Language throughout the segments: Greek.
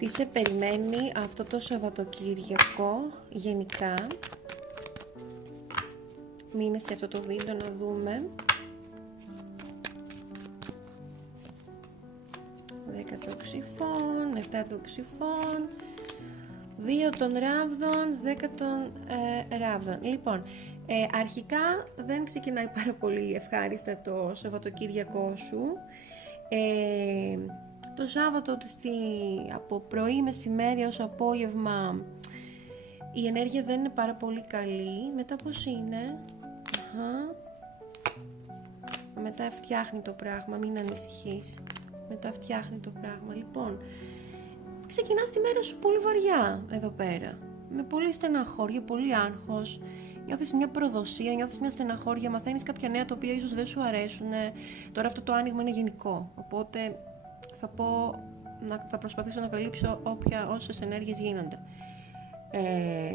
Τι σε περιμένει αυτό το Σαββατοκύριακο γενικά. Μείνε σε αυτό το βίντεο να δούμε. 10 των ξυφών, 7 των ξυφών, 2 των ράβδων, 10 των ράβδων. Λοιπόν, αρχικά δεν ξεκινάει πάρα πολύ ευχάριστα το Σαββατοκύριακό σου. Το Σάββατο από πρωί, μεσημέρι ως απόγευμα η ενέργεια δεν είναι πάρα πολύ καλή. Μετά πώς είναι? Μετά φτιάχνει το πράγμα, μην ανησυχείς. Μετά φτιάχνει το πράγμα. Λοιπόν, ξεκινάς τη μέρα σου πολύ βαριά εδώ πέρα. Με πολύ στεναχώρια, πολύ άγχος. Νιώθεις μια προδοσία, νιώθεις μια στεναχώρια, μαθαίνεις κάποια νέα τα οποία ίσως δεν σου αρέσουν. Τώρα αυτό το άνοιγμα είναι γενικό. Οπότε θα προσπαθήσω να καλύψω όσες ενέργειες γίνονται.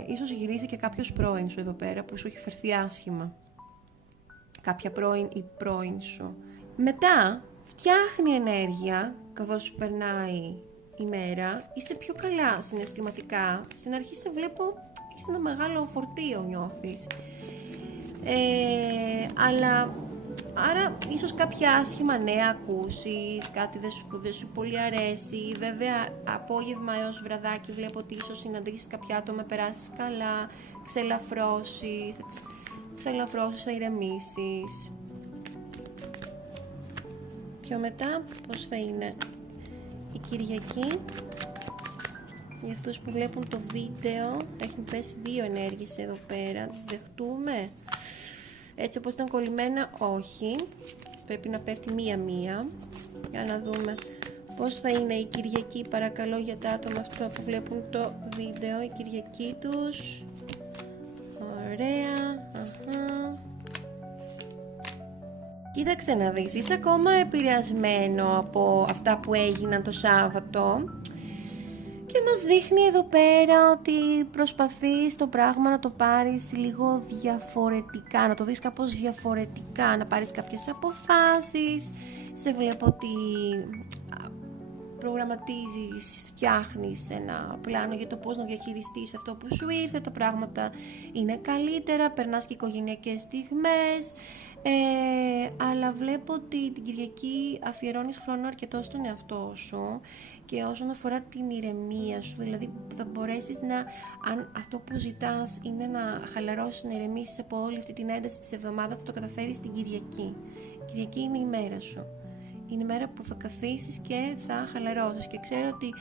Ίσως γυρίζει και κάποιος πρώην σου εδώ πέρα που σου έχει φερθεί άσχημα. Κάποια πρώην ή πρώην σου. Μετά φτιάχνει ενέργεια καθώς περνάει η μέρα. Είσαι πιο καλά συναισθηματικά. Στην αρχή σε βλέπω, έχεις ένα μεγάλο φορτίο, νιώθεις. Άρα ίσως κάποια άσχημα νέα ακούσεις, κάτι που δεν σου πολύ αρέσει. Βέβαια απόγευμα έως βραδάκι βλέπω ότι ίσως συναντήσεις κάποια άτομα, περάσεις καλά, ξελαφρώσεις, θα ηρεμήσεις. Πιο μετά πώς θα είναι η Κυριακή? Για αυτούς που βλέπουν το βίντεο έχουν πέσει 2 ενέργειες εδώ πέρα, τις δεχτούμε? Έτσι όπως ήταν κολλημένα, όχι. Πρέπει να πέφτει μία-μία. Για να δούμε πώς θα είναι η Κυριακή, παρακαλώ, για τα άτομα αυτά που βλέπουν το βίντεο. Η Κυριακή τους. Ωραία. Κοίταξε να δεις, είσαι ακόμα επηρεασμένο από αυτά που έγιναν το Σάββατο. Και μας δείχνει εδώ πέρα ότι προσπαθείς το πράγμα να το πάρεις λίγο διαφορετικά, να το δεις κάπως διαφορετικά, να πάρεις κάποιες αποφάσεις. Σε βλέπω ότι προγραμματίζεις, φτιάχνεις ένα πλάνο για το πώς να διαχειριστείς αυτό που σου ήρθε, τα πράγματα είναι καλύτερα, περνάς και οικογενειακές στιγμές. Αλλά βλέπω ότι την Κυριακή αφιερώνεις χρόνο αρκετό στον εαυτό σου και όσον αφορά την ηρεμία σου, δηλαδή θα μπορέσεις αν αυτό που ζητάς είναι να χαλαρώσεις, να ηρεμήσεις από όλη αυτή την ένταση της εβδομάδας, θα το καταφέρεις την Κυριακή. Η Κυριακή είναι η μέρα σου. Είναι η μέρα που θα καθίσεις και θα χαλαρώσεις και ξέρω ότι